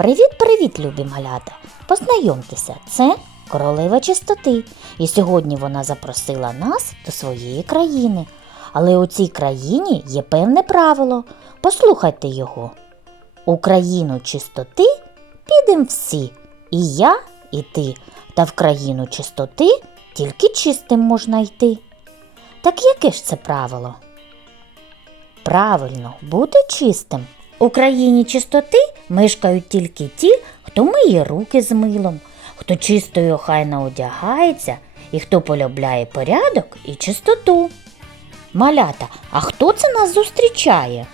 Привіт-привіт, любі малята! Познайомтеся, це королева чистоти. І сьогодні вона запросила нас до своєї країни. Але у цій країні є певне правило. Послухайте його. У країну чистоти підем всі, і я, і ти. Та в країну чистоти тільки чистим можна йти. Так яке ж це правило? Правильно, бути чистим. У країні чистоти мешкають тільки ті, хто миє руки з милом, хто чисто й охайно одягається і хто полюбляє порядок і чистоту. Малята, а хто це нас зустрічає?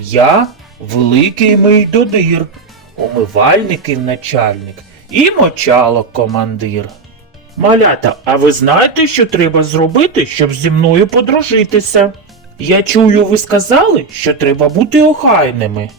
Я великий мій додир, умивальників начальник і мочалок командир. Малята, а ви знаєте, що треба зробити, щоб зі мною подружитися? Я чую, ви сказали, що треба бути охайними.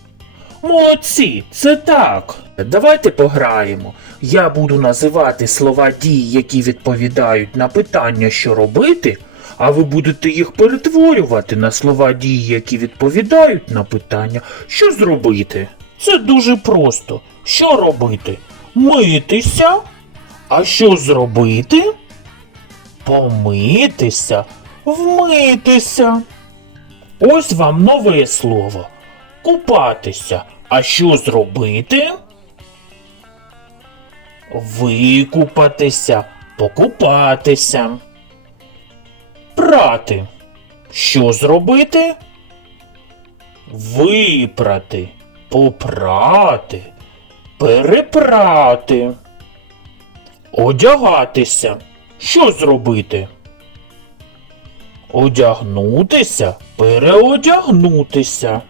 Молодці, це так. Давайте пограємо. Я буду називати слова дій, які відповідають на питання, що робити, а ви будете їх перетворювати на слова дій, які відповідають на питання, що зробити. Це дуже просто. Що робити? Митися. А що зробити? Помитися, вмитися. Ось вам нове слово. Купатися. А що зробити? Викупатися, покупатися. Прати. Що зробити? Випрати, попрати, перепрати. Одягатися. Що зробити? Одягнутися, переодягнутися.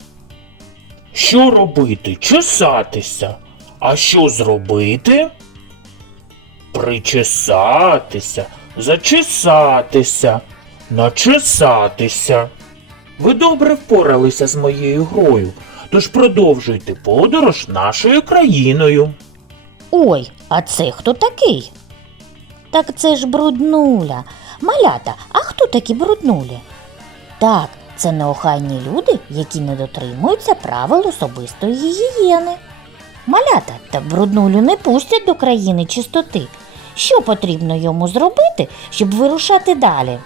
Що робити? Чесатися. А що зробити? Причесатися, зачесатися, начесатися. Ви добре впоралися з моєю грою, тож продовжуйте подорож нашою країною. Ой, а це хто такий? Так це ж бруднуля. Малята, а хто такі бруднулі? Так, це неохайні люди, які не дотримуються правил особистої гігієни. Малята та бруднулю не пустять до країни чистоти. Що потрібно йому зробити, щоб вирушати далі?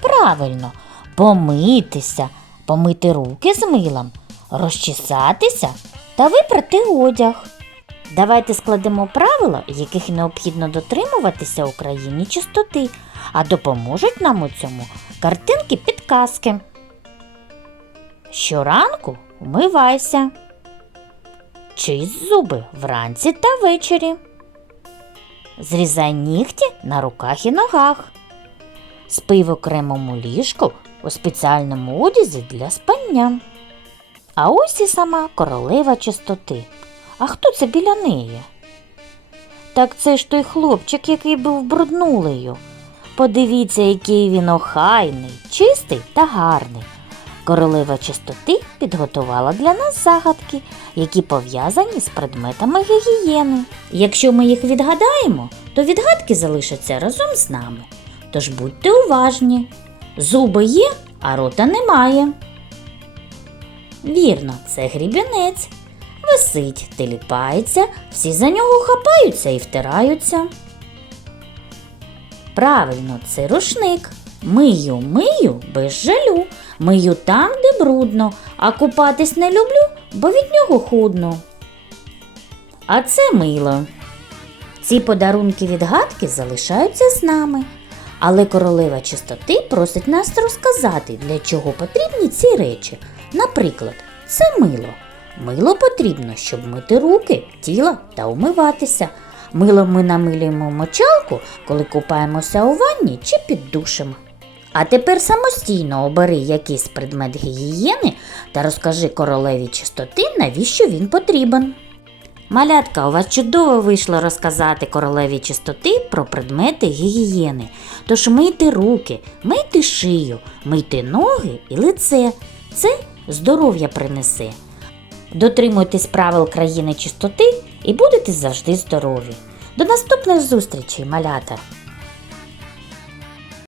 Правильно, помитися, помити руки з милом, розчесатися та випрати одяг. Давайте складемо правила, яких необхідно дотримуватися у країні чистоти, а допоможуть нам у цьому картинки підказки. Щоранку вмивайся. Чисть зуби вранці та ввечері. Зрізай нігті на руках і ногах. Спи в окремому ліжку у спеціальному одязі для спання. А ось і сама королева чистоти. А хто це біля неї? Так це ж той хлопчик, який був бруднулею. Подивіться, який він охайний, чистий та гарний. Королева чистоти підготувала для нас загадки, які пов'язані з предметами гігієни. Якщо ми їх відгадаємо, то відгадки залишаться разом з нами. Тож будьте уважні. Зуби є, а рота немає. Вірно, це грібінець. Висить, теліпається, всі за нього хапаються і втираються. Правильно, це рушник. Мию, мию без жалю. Мию там, де брудно, а купатись не люблю, бо від нього худно. А це мило. Ці подарунки відгадки залишаються з нами. Але королева чистоти просить нас розказати, для чого потрібні ці речі. Наприклад, це мило. Мило потрібно, щоб мити руки, тіло та умиватися. Милом ми намилюємо мочалку, коли купаємося у ванні чи під душем. А тепер самостійно обери якийсь предмет гігієни та розкажи королеві чистоти, навіщо він потрібен. Малятка, у вас чудово вийшло розказати королеві чистоти про предмети гігієни. Тож мийте руки, мийте шию, мийте ноги і лице. Це здоров'я принесе. Дотримуйтесь правил країни чистоти і будете завжди здорові. До наступних зустрічей, малята!